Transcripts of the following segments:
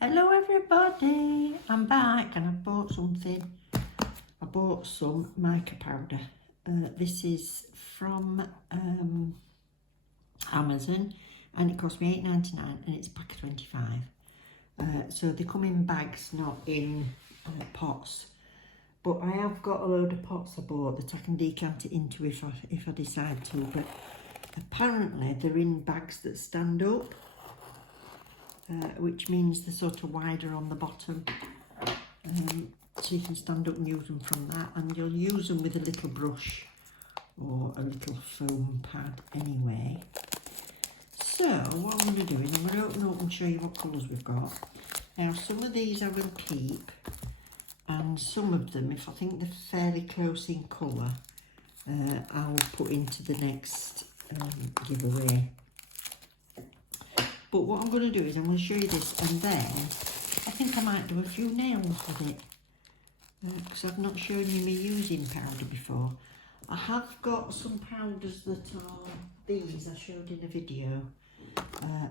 Hello everybody, I'm back and I've bought something. I bought some mica powder. This is from Amazon and it cost me $8.99 and it's a pack of 25. So they come in bags, not in pots. But I have got a load of pots I bought that I can decant it into if I decide to. But apparently they're in bags that stand up. Which means they're sort of wider on the bottom, so you can stand up and use them from that, and you'll use them with a little brush or a little foam pad anyway. So what I'm going to do is I'm going to open up and show you what colours we've got. Now some of these I will keep, and some of them, if I think they're fairly close in colour, I'll put into the next giveaway. But what I'm going to do is I'm going to show you this, and then I think I might do a few nails with it, because I've not shown you me using powder before. I have got some powders that are these I showed in a video,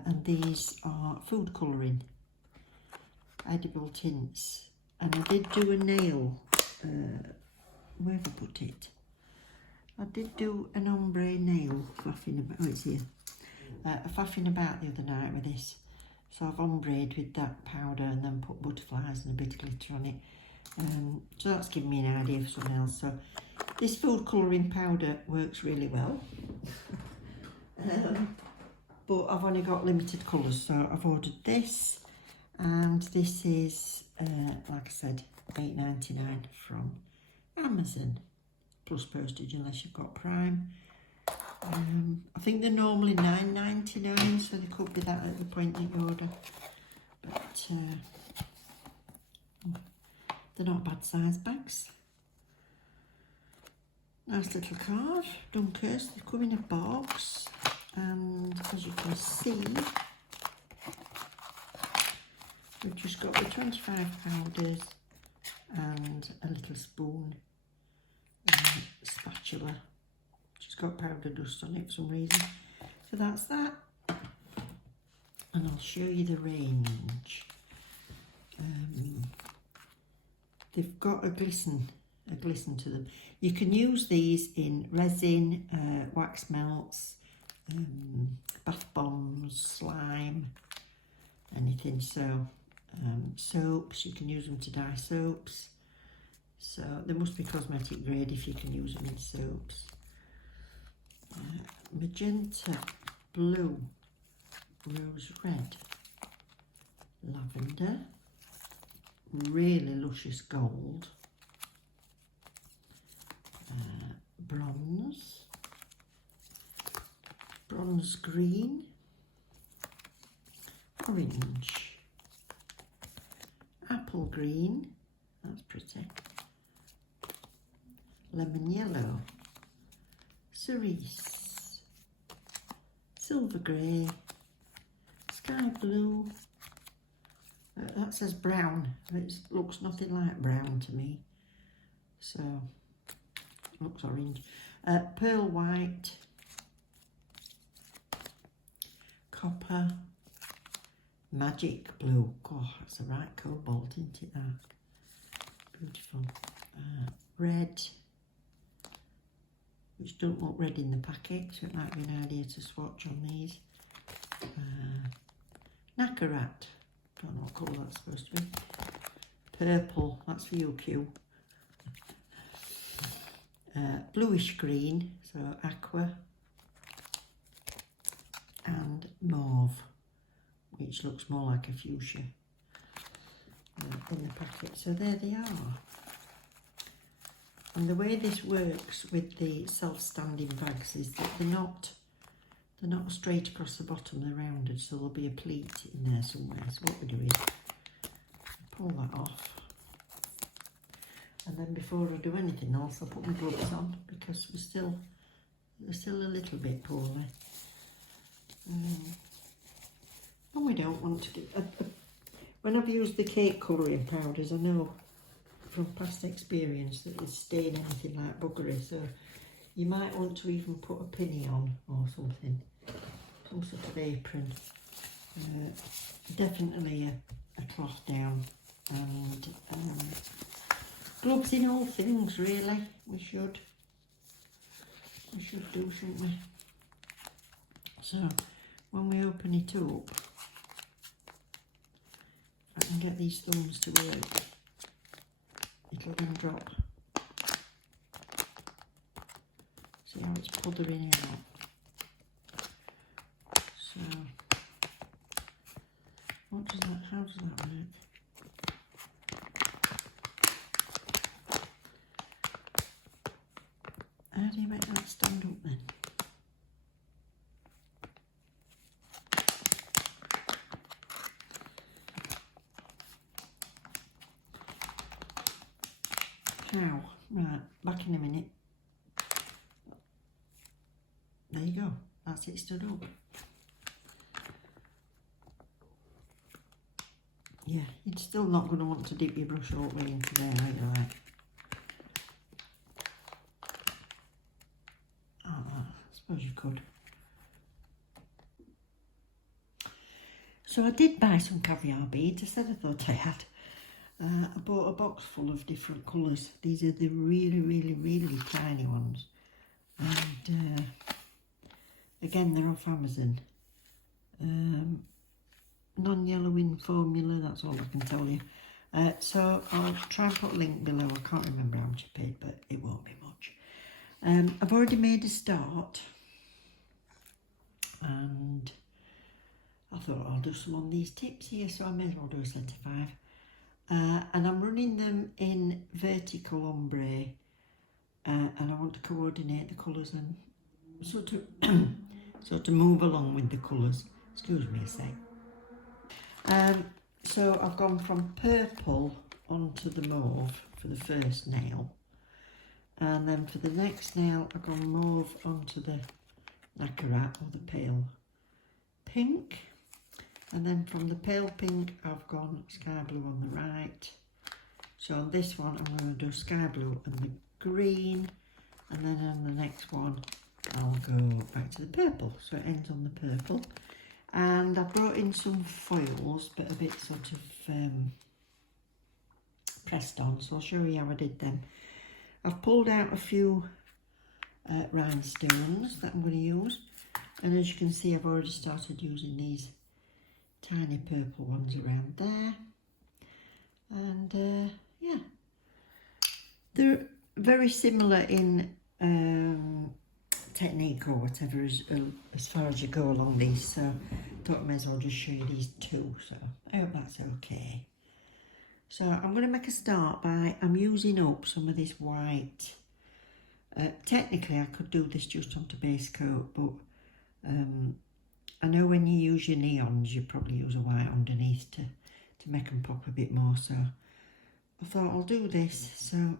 and these are food colouring, edible tints, and I did do a nail, where have I put it? I did do an ombre nail fluffing about, oh it's here. Faffing about the other night with this, so I've ombreed with that powder and then put butterflies and a bit of glitter on it, so that's given me an idea for something else. So this food colouring powder works really well, but I've only got limited colours, so I've ordered this, and this is like I said, $8.99 from Amazon plus postage unless you've got Prime. I think they're normally $9.99, so they could be that at the point that you order. But they're not bad size bags. Nice little card. Dunkers. They come in a box, and as you can see, we've just got the 25 powders and a little spoon, spatula. Got powder dust on it for some reason, so that's that, and I'll show you the range. They've got a glisten to them. You can use these in resin, wax melts, bath bombs, slime, anything. So soaps, you can use them to dye soaps, so they must be cosmetic grade if you can use them in soaps. Magenta, blue, rose red, lavender, really luscious gold, bronze, bronze green, orange, apple green, that's pretty, lemon yellow, cerise, silver grey, sky blue, that says brown, it looks nothing like brown to me, so it looks orange, pearl white, copper, magic blue, God that's a right cobalt, isn't it that, beautiful, red, which don't look red in the packet, so it might be an idea to swatch on these. Nacarat, don't know what colour that's supposed to be. Purple, that's for you, Q. Bluish green, so aqua. And mauve, which looks more like a fuchsia in the packet. So there they are. And the way this works with the self-standing bags is that they're not straight across the bottom, they're rounded, so there'll be a pleat in there somewhere. So what we do is pull that off, and then before I do anything else, I'll put my gloves on because we're still a little bit poorly, and we don't want to get. When I've used the cake colouring powders, I know from past experience that it stain anything like buggery, so you might want to even put a pinny on or something, some sort of apron. Definitely a cloth down, and gloves in all things really. We should do, shouldn't we? So when we open it up, if I can get these thumbs to work, it'll then drop. See how it's puddering out. So how does that work? How do you make that stand up then? How? Right, back in a minute. There you go, that's it stood up. Yeah, you're still not going to want to dip your brush all the way into there, are you? Like, I suppose you could. So I did buy some caviar beads. I said I thought I had. I bought a box full of different colours. These are the really, really, really tiny ones. And again, they're off Amazon. Non-yellowing formula, that's all I can tell you. So I'll try and put a link below. I can't remember how much I paid, but it won't be much. I've already made a start, and I thought I'll do some on these tips here, so I may as well do a set of 5. And I'm running them in vertical ombre, and I want to coordinate the colours and sort of move along with the colours. Excuse me a sec. So I've gone from purple onto the mauve for the first nail, and then for the next nail I've gone mauve onto the nacarat, or the pale pink, and then from the pale pink I've gone sky blue on the right. So on this one I'm going to do sky blue and the green, and then on the next one I'll go back to the purple, so it ends on the purple. And I brought in some foils, but a bit sort of pressed on, so I'll show you how I did them. I've pulled out a few rhinestones that I'm going to use, and as you can see I've already started using these tiny purple ones around there. And yeah, they're very similar in technique or whatever as far as you go along these, so I thought I may as well just show you these two, so I hope that's okay. So I'm going to make a start by, I'm using up some of this white. Technically I could do this just onto base coat, but I know when you use your neons you probably use a white underneath to make them pop a bit more, so I thought I'll do this. So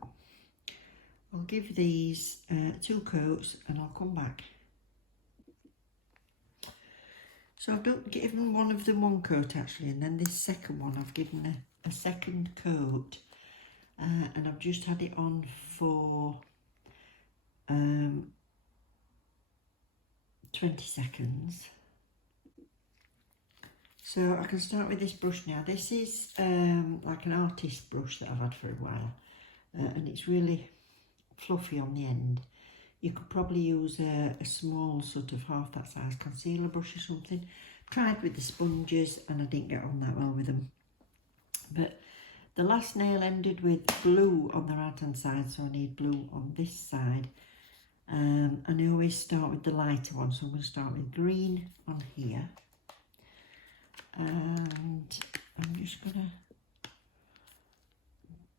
I'll give these 2 coats and I'll come back. So I've given one of them 1 coat actually, and then this second one I've given a second coat, and I've just had it on for 20 seconds. So I can start with this brush now. This is like an artist brush that I've had for a while, and it's really fluffy on the end. You could probably use a small sort of half that size concealer brush or something. Tried with the sponges and I didn't get on that well with them. But the last nail ended with blue on the right hand side, so I need blue on this side. And I always start with the lighter one, so I'm going to start with green on here. And I'm just going to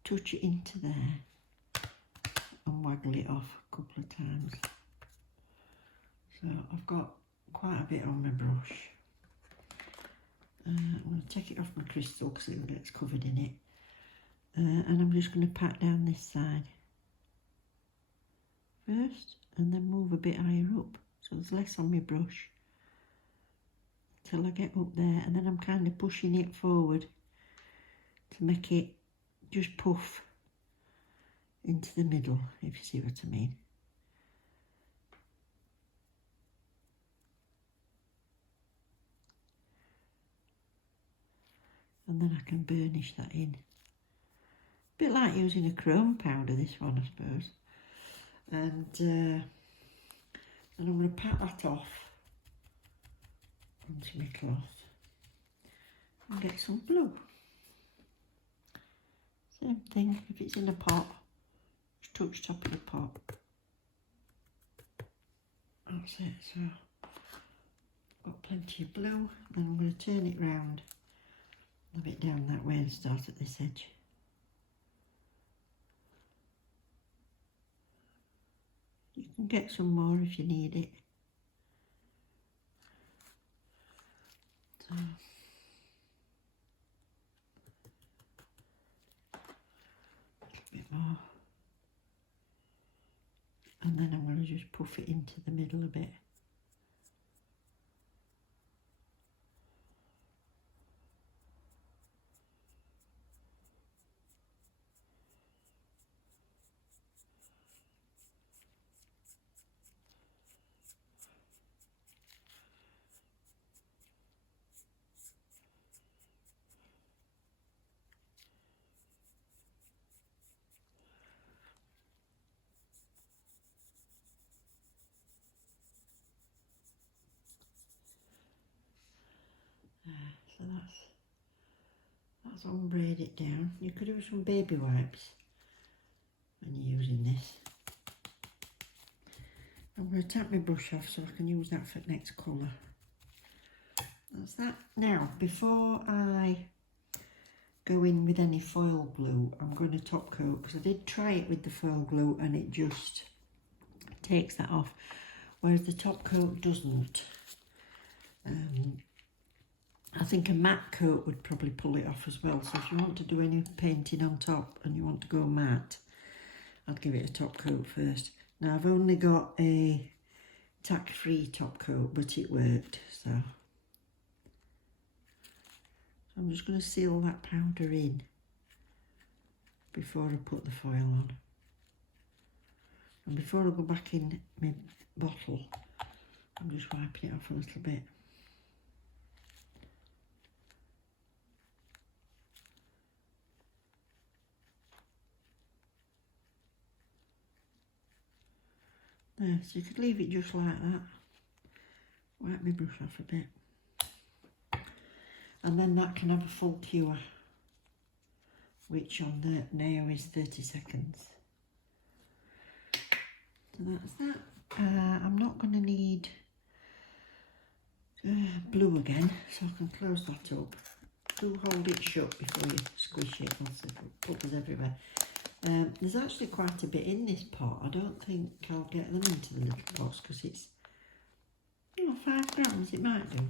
touch it into there and waggle it off a couple of times. So I've got quite a bit on my brush. I'm going to take it off my crystal because it gets covered in it. And I'm just going to pat down this side first and then move a bit higher up so there's less on my brush till I get up there, and then I'm kind of pushing it forward to make it just puff into the middle, if you see what I mean. and then I can burnish that in. A bit like using a chrome powder, this one, I suppose. And I'm going to pat that off onto my cloth and get some blue. Same thing, if it's in a pot, just touch top of the pot. That's it, so got plenty of blue. Then I'm going to turn it round, a bit down that way and start at this edge. You can get some more if you need it. So, a little bit more. And then I'm going to just puff it into the middle a bit. So that's ombre'd it down. You could use some baby wipes when you're using this. I'm going to tap my brush off so I can use that for the next colour. That's that. Now, before I go in with any foil glue, I'm going to top coat, because I did try it with the foil glue and it just takes that off, whereas the top coat doesn't. I think a matte coat would probably pull it off as well. So if you want to do any painting on top and you want to go matte, I'd give it a top coat first. Now I've only got a tack-free top coat, but it worked, so I'm just going to seal that powder in before I put the foil on. And before I go back in my bottle, I'm just wiping it off a little bit. There, so you could leave it just like that. Wipe my brush off a bit. And then that can have a full cure, which on the nail is 30 seconds. So that's that. I'm not going to need blue again, so I can close that up. Do hold it shut before you squish it, else it'll bubbles everywhere. There's actually quite a bit in this pot. I don't think I'll get them into the little pots because it's, 5 grams. It might do.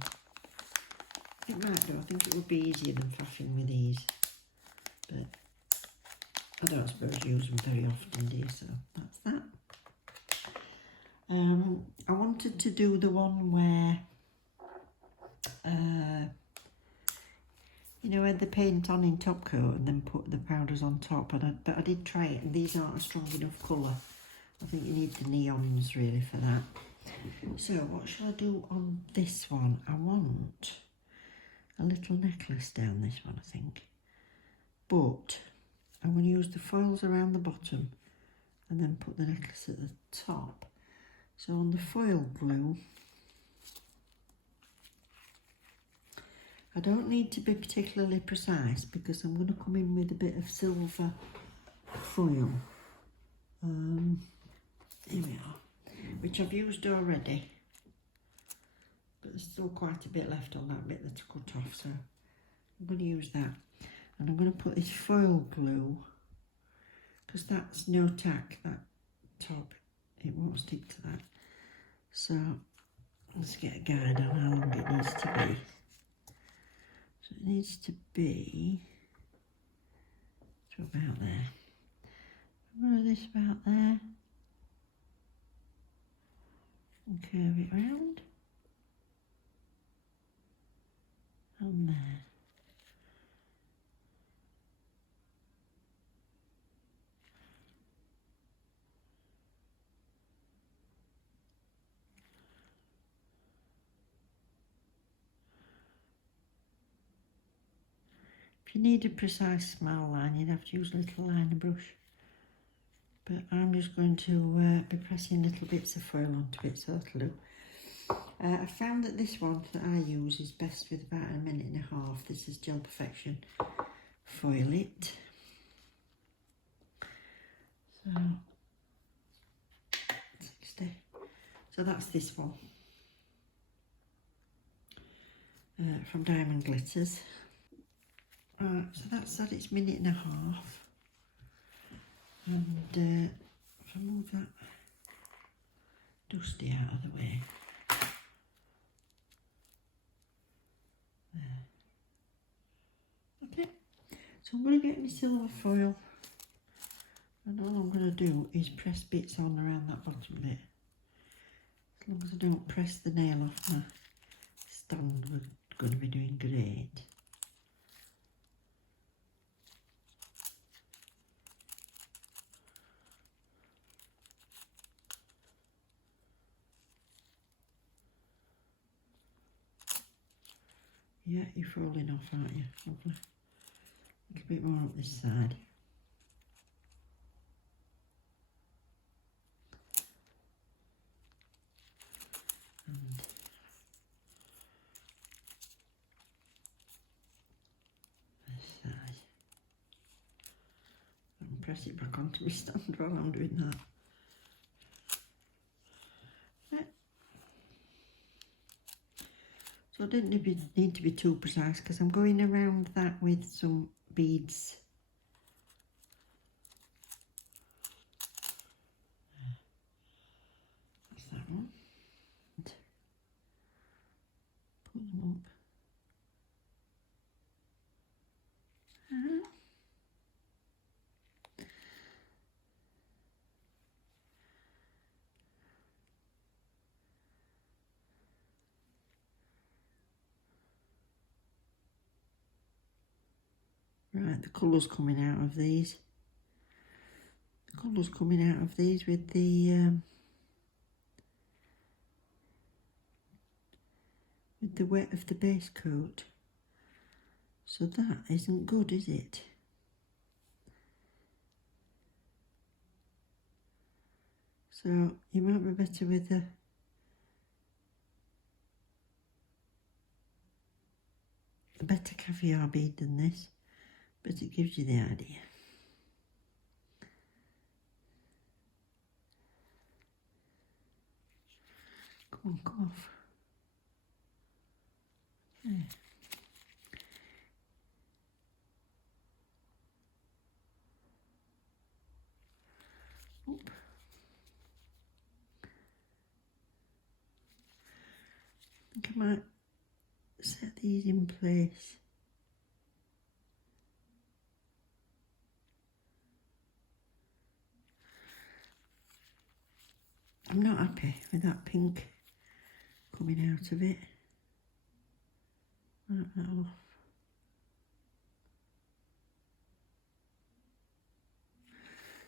It might do. I think it would be easier than faffing with these. But I don't suppose you use them very often, do you? So that's that. I wanted to do the one where, where they paint on in top coat and then put the powders on top. But I did try it, and these aren't a strong enough colour. I think you need the neons really for that. So what shall I do on this one? I want a little necklace down this one, I think. But I'm going to use the foils around the bottom and then put the necklace at the top. So on the foil glue, I don't need to be particularly precise because I'm going to come in with a bit of silver foil. Here we are, which I've used already, but there's still quite a bit left on that bit that's cut off, so I'm going to use that. And I'm going to put this foil glue, because that's no tack, that top, it won't stick to that. So let's get a guide on how long it needs to be. So it needs to be to about there. I'm going to do this about there. And curve it round. And there. If you need a precise smile line, you'd have to use a little liner brush. But I'm just going to be pressing little bits of foil onto it, so that'll do. I found that this one that I use is best with about 1.5 minutes. This is Gel Perfection Foil It. So, 60. So that's this one. From Diamond Glitters. Right, so that's at its 1.5 minutes. And if I move that dusty out of the way. There. Okay, so I'm going to get my silver foil, and all I'm going to do is press bits on around that bottom bit. As long as I don't press the nail off my stand, we're going to be doing great. Yeah, you're falling off, aren't you? Lovely. A little bit more up this side. And this side. And press it back onto my stand while I'm doing that. Right. So I didn't need to be too precise because I'm going around that with some beads. That's that one. And put them up. Right, the colours coming out of these. The colours coming out of these with the wet of the base coat. So that isn't good, is it? So you might be better with a better caviar bead than this, but it gives you the idea. Come on, come off. There. Oop. I think I might set these in place. I'm not happy with that pink coming out of it. Wipe that off.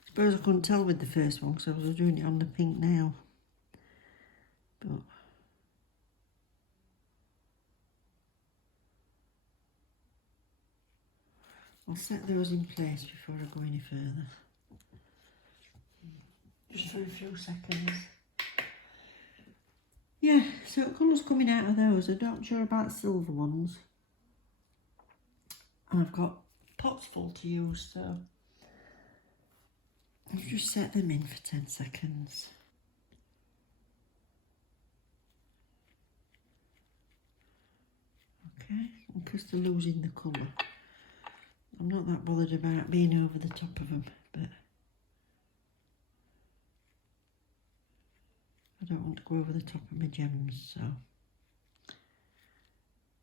Suppose I couldn't tell with the first one because I was doing it on the pink nail. But I'll set those in place before I go any further. Just for a few seconds. Yeah, so colours coming out of those. I'm not sure about silver ones. And I've got pots full to use, so I'll just set them in for 10 seconds. Okay, because they're losing the colour. I'm not that bothered about being over the top of them, but I don't want to go over the top of my gems, so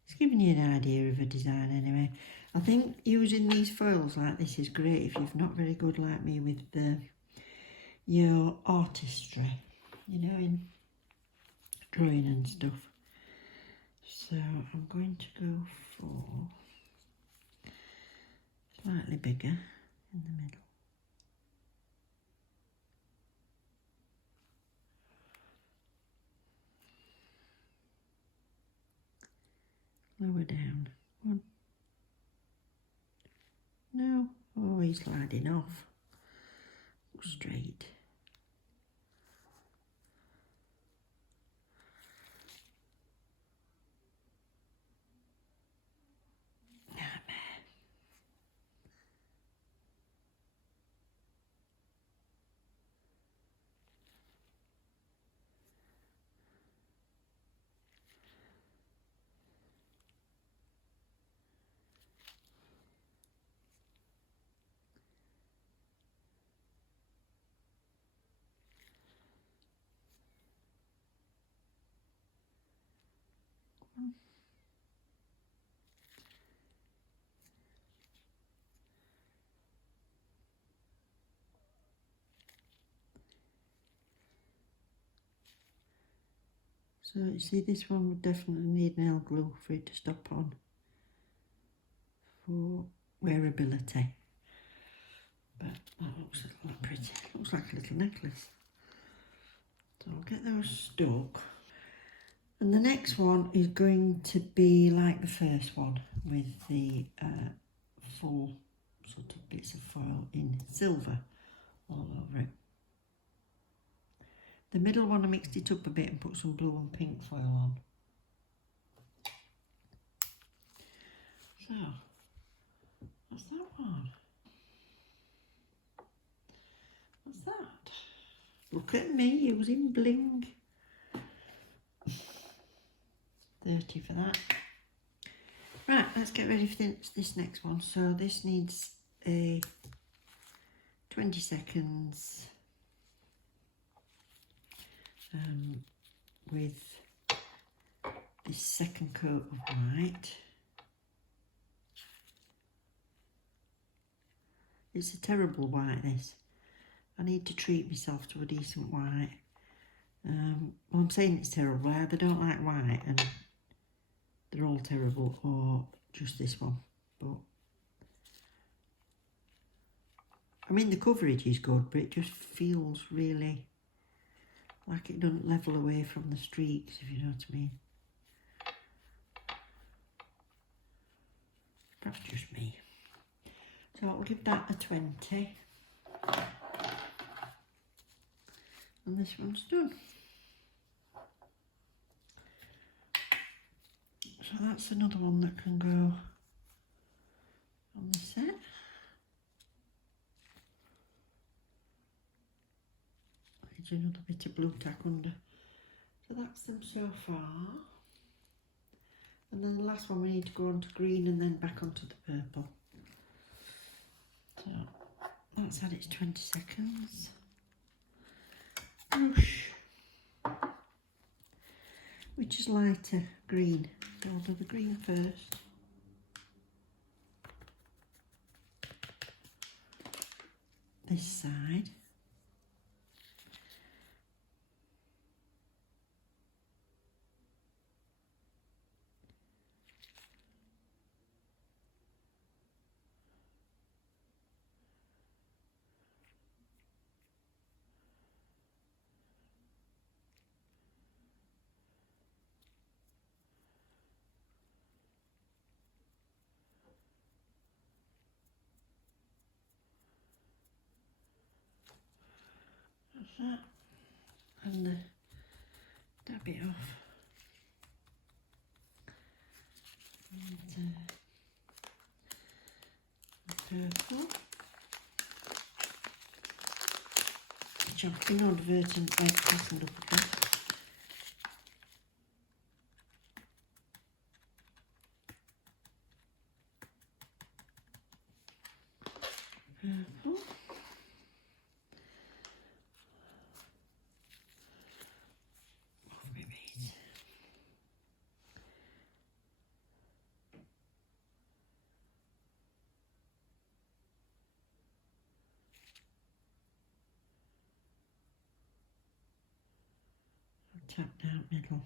it's giving you an idea of a design anyway. I think using these foils like this is great if you're not very good like me with your artistry, you know, in drawing and stuff. So I'm going to go for slightly bigger in the middle. Lower down. 1, No. Oh, he's sliding off. Look straight. So you see, this one would definitely need nail glue for it to stop on for wearability. But that looks a lot pretty. Looks like a little necklace. So I'll get those stuck. And the next one is going to be like the first one with the full sort of bits of foil in silver all over it. The middle one I mixed it up a bit and put some blue and pink foil on. So, what's that one? What's that? Look at me using bling. 30 for that. Right, let's get ready for this next one. So this needs a 20 seconds with this second coat of white. It's a terrible white, this. I need to treat myself to a decent white. Well, I'm saying it's terrible. I either don't like white and they're all terrible, or just this one. But I mean, the coverage is good, but it just feels really like it doesn't level away from the streaks, if you know what I mean. Perhaps just me. So I'll give that a 20. And this one's done. So that's another one that can go on the set. There's another bit of blue tack under. So that's them so far. And then the last one we need to go on to green and then back onto the purple. So that's had its 20 seconds. Brush. Which is lighter green. So I'll do the green first. This side. That and dab it off, and purple, which I've inadvertently fastened up again. Purple. Tap down middle.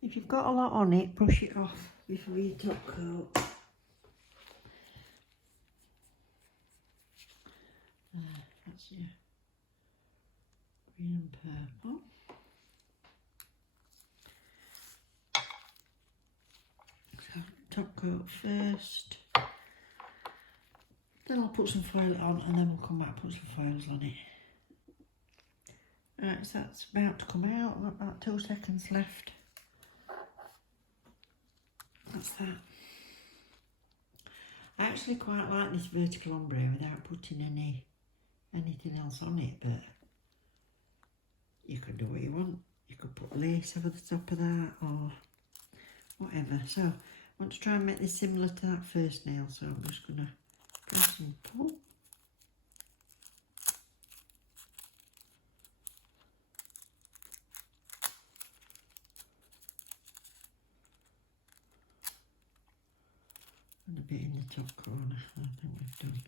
If you've got a lot on it, brush it off before you top coat. That's your green and purple. So top coat first. Then I'll put some foil on and then we'll come back and put some foils on it. Right, so that's about to come out. I've got about 2 seconds left. That's that. I actually quite like this vertical ombre without putting anything else on it, but you can do what you want. You could put lace over the top of that or whatever. So I want to try and make this similar to that first nail, so I'm just going to press and pull. And a bit in the top corner, I think we've done.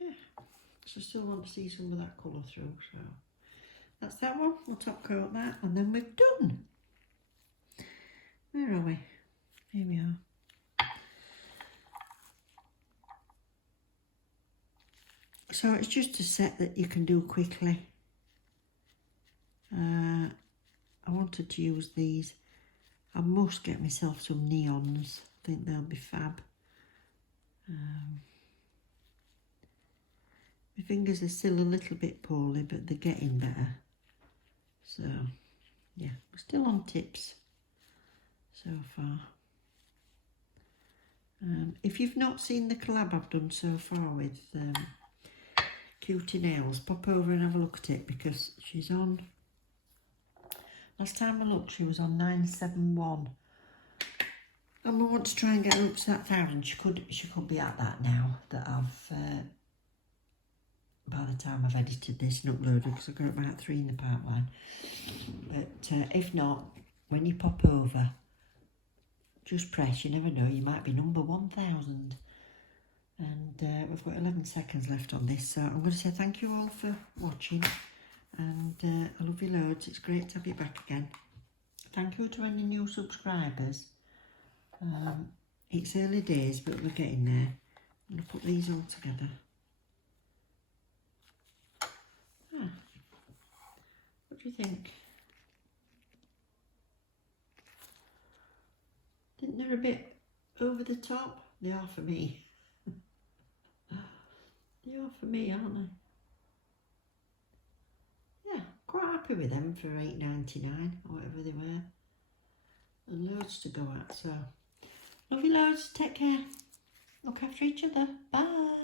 Yeah, so I still want to see some of that colour through, so that's that one. We'll top coat that and then we're done. Where are we? Here we are. So it's just a set that you can do quickly. I wanted to use these. I must get myself some neons. I think they'll be fab. My fingers are still a little bit poorly, but they're getting better. So, yeah, we're still on tips so far. If you've not seen the collab I've done so far with Cutie Nails, pop over and have a look at it because she's on. Last time I looked, she was on 971. And we want to try and get her up to that 1,000. She could be at that now that I've, by the time I've edited this and uploaded, because I've got about 3 in the pipeline. But if not, when you pop over, just press, you never know, you might be number 1,000. And we've got 11 seconds left on this, so I'm going to say thank you all for watching. And I love you loads. It's great to have you back again. Thank you to any new subscribers. It's early days, but we're getting there. I'm going to put these all together. What do you think? Think they're a bit over the top? They are for me. They are for me, aren't they? Yeah, quite happy with them for $8.99 or whatever they were. And loads to go at, so love you loads, take care, look after each other, bye.